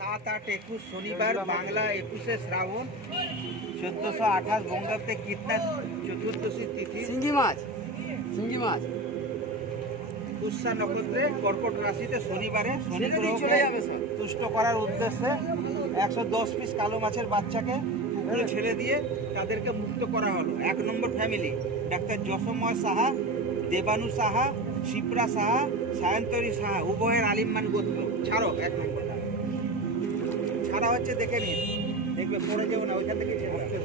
7, 8, 21 শনিবার বাংলা 21শে শ্রাবণ 1428 বঙ্গাব্দে কীটনা চতুর্দশী তিথি। সিঙ্গি মাছ পুষ্যা নক্ষত্রে কর্কট রাশিতে শনিবারে শনি গ্রহকে তুষ্ট করার উদ্দেশ্যে 110 পিস কালো মাছের বাচ্চাকে পুকুরে ছেড়ে দিয়ে তাদেরকে মুক্ত করা হলো। 1 নম্বর ফ্যামিলি ডাক্তার যশোময় সাহা, দেবানু সাহা, শিপ্রা সাহা, সায়ন্তরী সাহা, উভয়ের আলিমান গোত্র। ছাড়ো 1 নম্বর ছাড়া হচ্ছে, দেখে নিন, দেখবে পরে যাবো না, ওইখান থেকে ছেড়ে আসতে।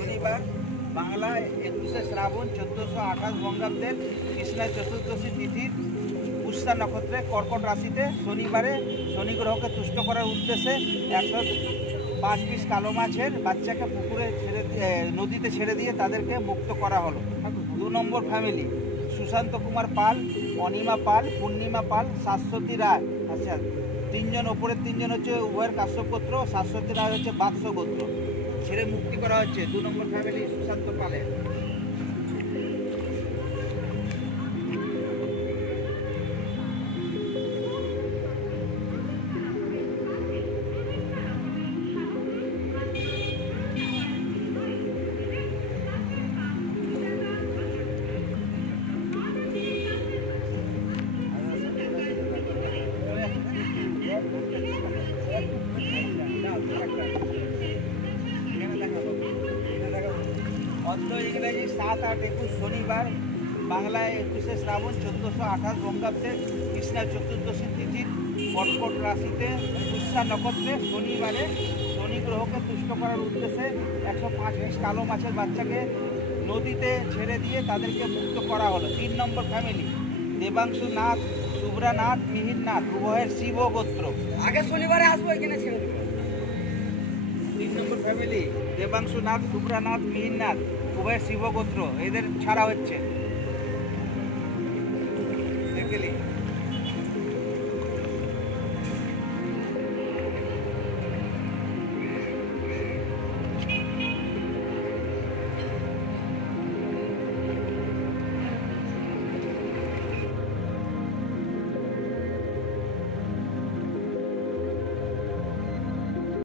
শনিবার বাংলা 21শে শ্রাবণ 1428 বঙ্গাব্দের কৃষ্ণা চতুর্দশী তিথির পুষ্যা নক্ষত্রে কর্কট রাশিতে শনিবারে শনি গ্রহকে তুষ্ট করার উদ্দেশ্যে 105 পিস কালো মাছের বাচ্চাকে পুকুরে নদীতে ছেড়ে দিয়ে তাদেরকে মুক্ত করা হলো। 2 নম্বর ফ্যামিলি সুশান্ত কুমার পাল, অনিমা পাল, পূর্ণিমা পাল, শাশ্বতী রায়। আচ্ছা, 3 জন, ওপরের 3 জন হচ্ছে উভয়ের কাশ্যপ গোত্র, শাশ্বতী রায় হচ্ছে বাৎস গোত্র। ছেড়ে মুক্তি করা হচ্ছে 2 নম্বর ফ্যামিলি সুশান্ত পালের। ইংরেজি 7, 8, 21 শনিবার বাংলায় 21শে শ্রাবণ 1428 বঙ্গাব্দে কৃষ্ণা চতুর্দশী তিথির কর্কট রাশিতে পুষ্যা নক্ষত্রে শনিবারে শনি গ্রহকে তুষ্ট করার উদ্দেশ্যে 105 পিস কালো মাছের বাচ্চাকে নদীতে ছেড়ে দিয়ে তাদেরকে মুক্ত করা হলো। 3 নম্বর ফ্যামিলি দেবাংশু নাথ, শুভ্রা নাথ, মিহির নাথ, উভয়ের শিব গোত্র। আগে শনিবারে আসবো, এখানে ছেড়ে দেবো। 3 নম্বর ফ্যামিলি দেবাংশু নাথ, শুভ্রা নাথ, মিহির নাথ, উভয়ের শিব গোত্র। এদের ছাড়া হচ্ছে, দেখলি।